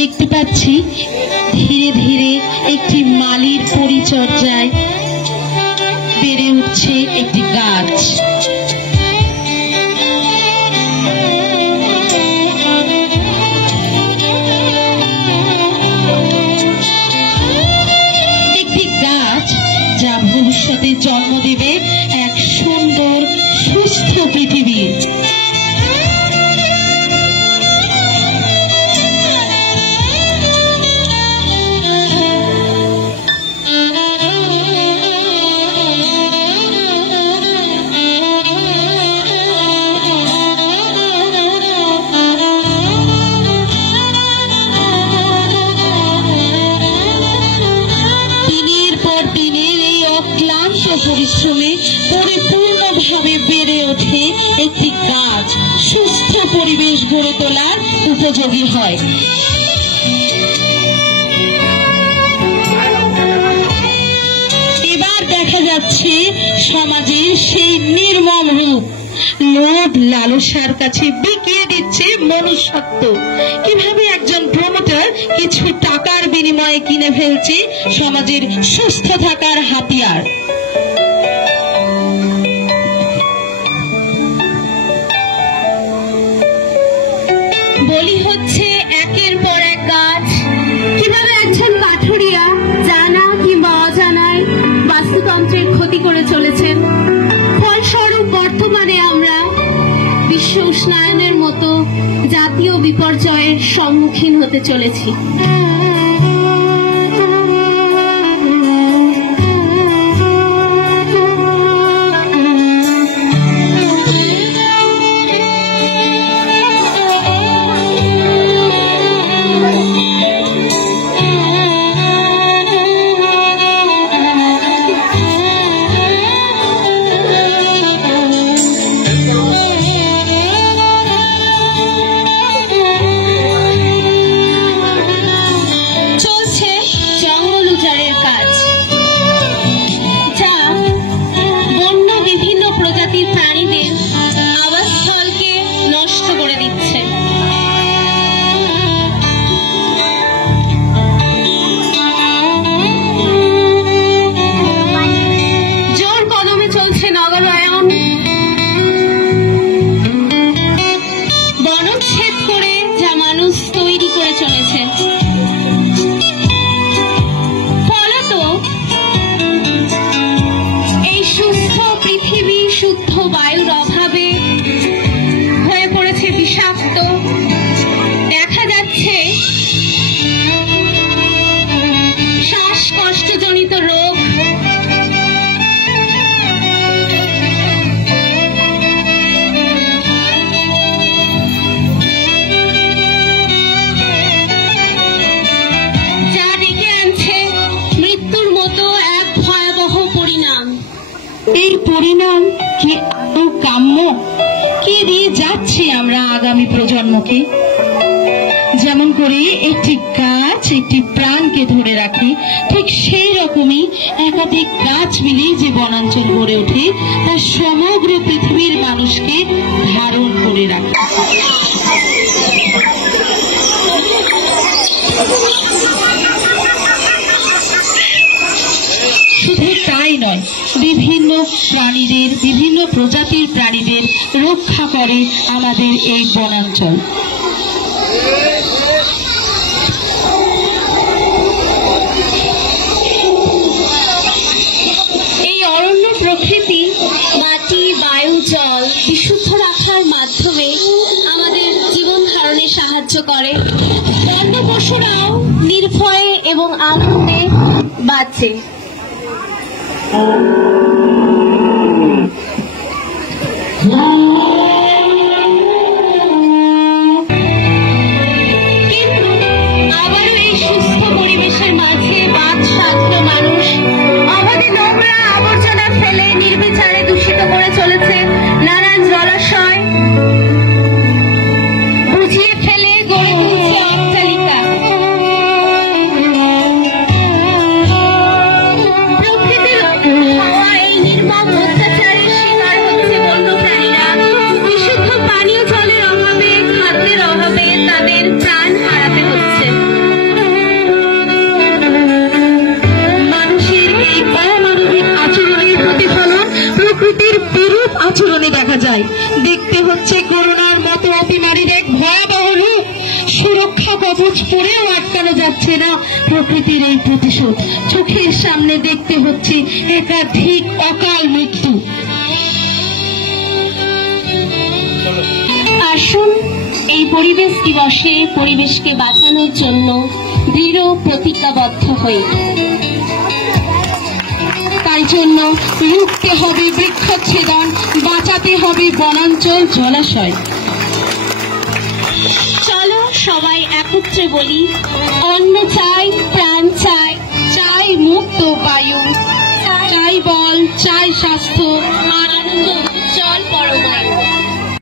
দেখতে পাচ্ছি ধীরে ধীরে একটি মালির পরিচর্যায় বেড়ে উঠছে একটি গাছ। একটি গাছ যা ভবিষ্যতে জন্ম দেবে এক সুন্দর সুস্থ পৃথিবীর। পরিশ্রমে পরিপূর্ণভাবে বেড়ে ওঠে একটি গাছ সুস্থ পরিবেশ গড়ে তোলার উপযোগী হয়। এবার দেখা যাচ্ছে সমাজের সেই নির্মম রূপ, লোভ লালসার কাছে বিকিয়ে দিচ্ছে মনুষ্যত্ব। কিভাবে একজন প্রমোটার কিছু টাকার বিনিময়ে কিনে ফেলছে সমাজের সুস্থ থাকার হাতিয়ার। বলি হচ্ছে একের পর এক গাছ। কিভাবে একজন কাঠুরিয়া জানা কিংবা অজানায় বাস্তুতন্ত্রের ক্ষতি করে চলেছেন। ফলস্বরূপ বর্তমানে আমরা বিশ্ব উষ্ণায়নের মতো জাতীয় বিপর্যয়ের সম্মুখীন হতে চলেছি। এই পরিণাম কি আদৌ কাম্য? কি দিয়ে যাচ্ছি আমরা আগামী প্রজন্মকে? যেমন করে একটি গাছ একটি প্রাণকে ধরে রাখে, ঠিক সেই রকমই একাধিক গাছ মিলে যে বনাঞ্চল গড়ে ওঠে তা সমগ্র পৃথিবীর মানুষকে ধারণ করে রাখে। শুধু তাই নয়, বিভিন্ন প্রাণীদের, বিভিন্ন প্রজাতির প্রাণীদের রক্ষা করে আমাদের এই বনাঞ্চল। এই অরণ্য প্রকৃতি মাটি, বায়ু, জল বিশুদ্ধ রাখার মাধ্যমে আমাদের জীবন ধারণে সাহায্য করে। বন্য পশুরাও নির্ভয়ে এবং আনন্দে বাঁচে। আবারও এই সুস্থ পরিবেশের মাঝে বাদ সাধল মানুষ অবাধে নোংরা আবর্জনা ফেলে নির্বিচারে দূষিত করে চলেছে নানান জলাশয়, বুঝিয়ে ফেলে গড়ে তুলছে অট্টালিকা। প্রকৃতির হওয়া এই নির্মম অত্যাচারের শিকার হচ্ছে বন্যপ্রাণীরা। আচরণে দেখা যায়। দেখতে হচ্ছে করোনার মতো অতিমারীর এক ভয়াবহ রূপ। সুরক্ষা কবচ পরেও আটকানো যাচ্ছে না প্রকৃতির এই প্রতিশোধ। চোখের সামনে দেখতে হচ্ছে একাধিক অকাল মৃত্যু। আসুন এই পরিবেশ দিবসে পরিবেশকে বাঁচানোর জন্য দৃঢ় প্রতিজ্ঞাবদ্ধ হই। তাই জন্য রুখতে হবে বৃক্ষচ্ছেদন, বাঁচাতে হবে বনাঞ্চল, জলাশয়। চলো সবাই একত্রে বলি, অন্ন চাই, প্রাণ চাই, চাই মুক্ত বায়ু, চাই বল, চাই স্বাস্থ্য আর আনন্দ, উজ্জ্বল পরমায়ু।